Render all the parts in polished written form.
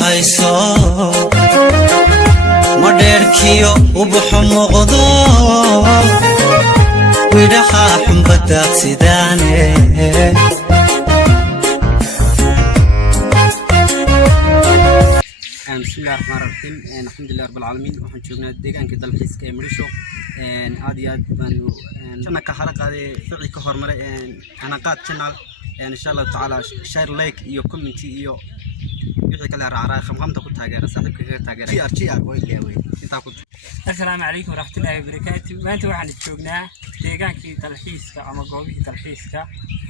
hayso madheerkiyo ubaxu muuqdo widhaha xunbadaad sidaane بسم الله الرحمن الرحيم الحمد لله رب العالمين waxaan joognaa deegaanka dalxiiska ee Muqdisho aad iyo aad baan ka xaraqaday fici ka hormaray anaqaad channel insha Allah taala share like iyo comment iyo wixii kale raacay khamqamta ku taageera saaxiibka ka taageera GR way leeyahay inta ku السلام عليكم ورحمة الله وبركاته maanta waxaan joognaa deegaankii dalxiiska ama goobihii dalxiiska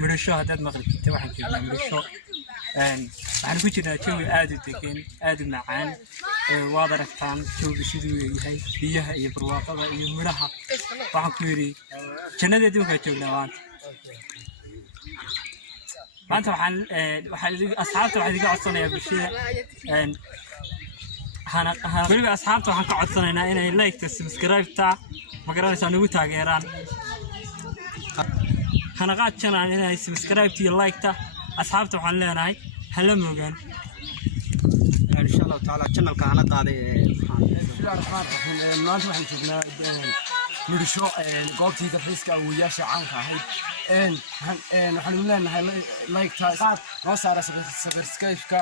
Muqdisho hadad maqlid waxaan joognaa Muqdisho waxaan ku jirnaa jawi aad u degan aad u macaan waad aragtaan jawi siduu yahay biyaha iyo barwaaqada iyo miraha waxaan ku yiri jannada adduunka joognaa maanta waxaan asxaabta waxaan iga codsanayaa bulshada weliba asxaabta waxaan ka codsanaynaa inay like subscribe ta ma garanaysaa nagu taageeraan hanaqaad channel inay subscribe iyo like ta asxaabta waxaan leenahay hala moogaan insha Allah taala channelka ana qaaday maanta waxaan joognaa Muqdisho goobtii dalxiiska awooyaasha caanka ahayd waxaan u leenahay like ta noo saara subscribe-ka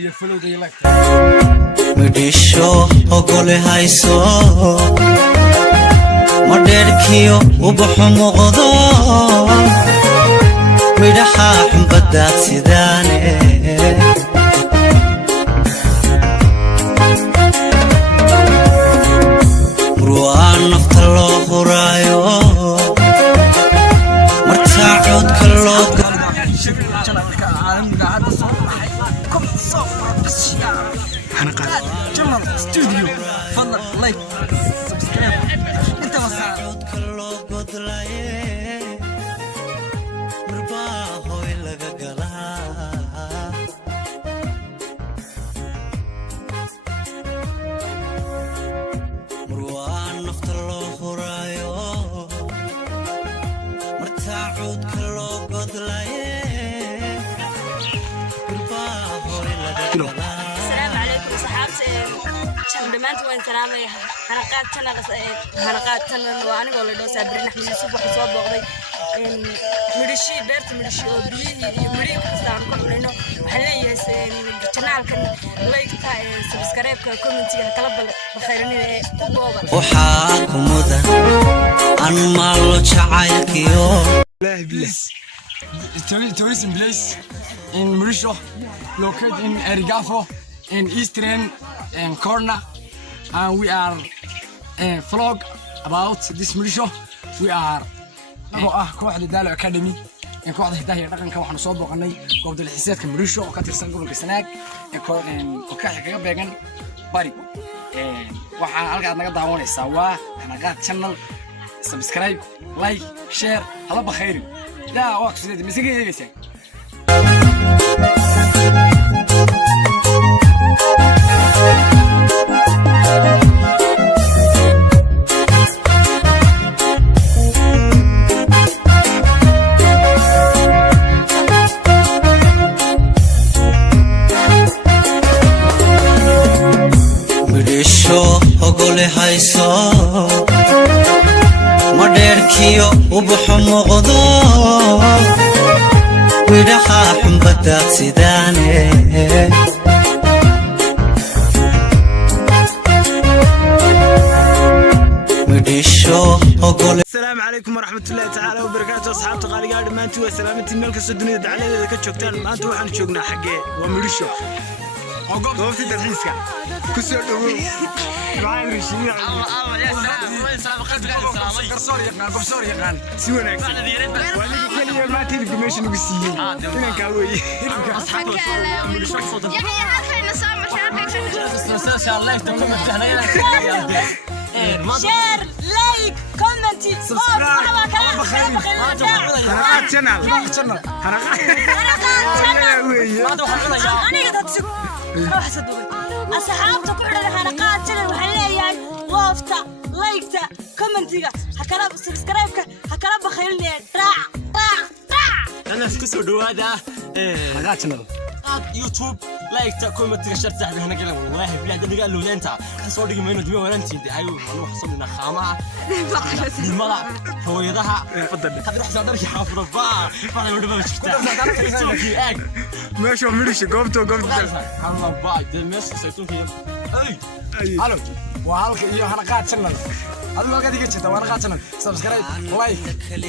iyo follow-ga iyo like Muqdisho ogole hayso madheerkiyo ubaxu muuqdo widhaha xunbadaad sidaane ruuxaan nafta loo huraayo markaa codka loo channelka caalamiga hadda soo baxay kom soo qorashiya hanaqaad channel studio fadlan like subscribe inta la saar codka loo godlaye marbaahoy laga galaa ruuxaan nafta loo huraayo markaa codka loo godlaye marbaahoy laga galaa السلام عليكم صحابتي دمانت وين سلامي حلقات channel وانا قول له صابرين احمد يوسف waxaa soo booqday Muqdisho beerta Muqdisho oo biyihi iyo miriyo kastaan ku cunayno waxaan leeyahay channelkan like ta subscribe ka comment ka kala bakhayrnida ku booba waxaa ku mudan an maalo jacaylkiyo tourism place in Muqdisho located in Erigafo in Eastern corner and we are vlog about this Muqdisho we are kooxda Daalo Academy kooxda hidaha iyo dhaqanka waxaan soo booqanay goob dalxiiseedka Muqdisho oo ka tirsan gobolka Sanaag oo ka xigay beegan bari waxaan halkaas naga daawanaysaa waa hanaqaad channel subscribe like share hala bakhayri yaa waqtigeeda misaga eegaysaa Muqdisho ogole hayso madheerkiyo ubaxu muuqdo widhaha xunbadaad sidaane Muqdisho ogole السلام عليكم ورحمة الله تعالى وبركاته أصحاب تقالي قاعد ما أنتوا سلامتي ملك الدنيا دعالي إذا كتشوفتان ما أنتوا وحنا شوقنا حقي ومريشو قوفتي تلحيسك كسر معاي ريشين قبصور يقان سوونك ولكن كلية ما تلقى ماشي نقصيه هنا كاوي share like comment حركات channel أصحابته كلها حلقات channel وحليان وافتا لايكتا كومنتيغا هكذا سبسكرايبكا هكذا بخيلني راع أنا سكسو دوادا حلقات channel يوتيوب لايك تكون متكشر صاحبي هنا قال والله بلاد اللي قال له انت صور دقي منو دمي ولا انت ايوه نروح صلنا خامها المرأة هويضها تفضل هذا روح صدرك حافظ فانا ولا ما شفتها ماشي ميرش قومتو الله باي دمس سيتون في اي الو وهالك iyo xaraqaad channel adigu halka diga jirta waa xaraqaad channel subscribe like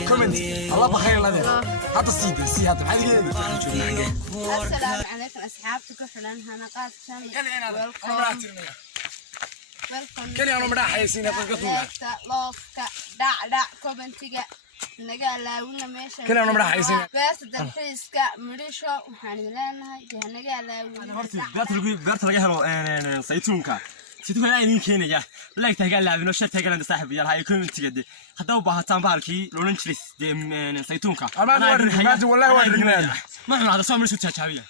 comment الله بخير لنا هذا سيدي سي هذا maxay diga السلام عليكم أصحابتك فلان هنقاط شامل كلي أنا مرا حيسين قصقصونا لوفك دع كومنتيجا نجا ولا ماشي كلي أنا مرا حيسين بس الدرحيسك مريشو وحنلنا هاي نجا بارت laga helo saytuunka sidoo ay idin keenaya like taga laabino shar taga landa saaxiib yar hay commentiga de hadaa u baahataan bahalkii loolan jiray saytuunka أنا والله وادركنا ما xun hada soo mar soo tajaabiya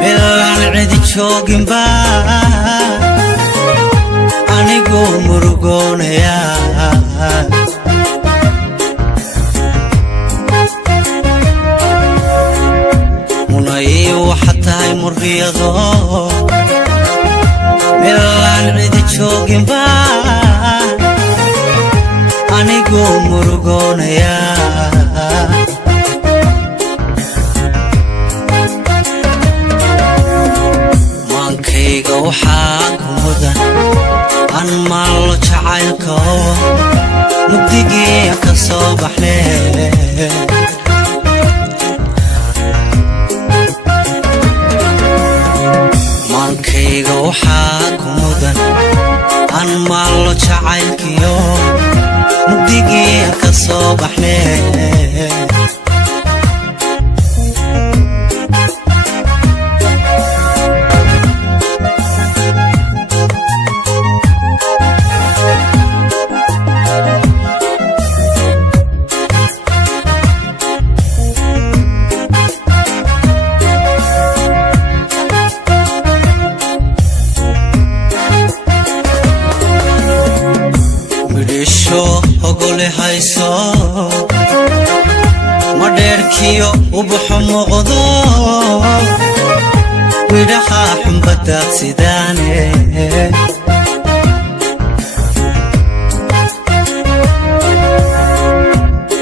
meelaan cidi joogin baa anigoo murugoonaya munayo waxaa tahay muriyado meelaan cidi joogin baa anigoo murugoonaya maankayga waxaa ku mudan aan maallo jacaylka mugdigii ka soo baxne maankayga waxaa ku mudan aan maallo jacaylkiyo mugdigii ka soo baxne ogole hayso ma dheerkiyo ubaxu muuqdo widhaha xumbadaad sidaane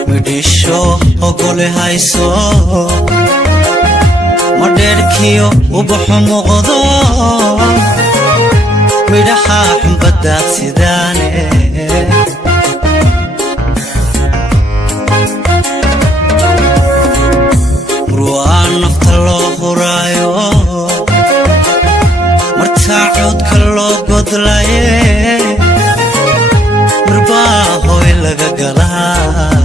midhisho ogole hayso ma dheerkiyo ubaxu muuqdo widhaha xumbadaad sidaane nafta loo huraayo martaa coodka loo godlaye marbaa hooy laga galaa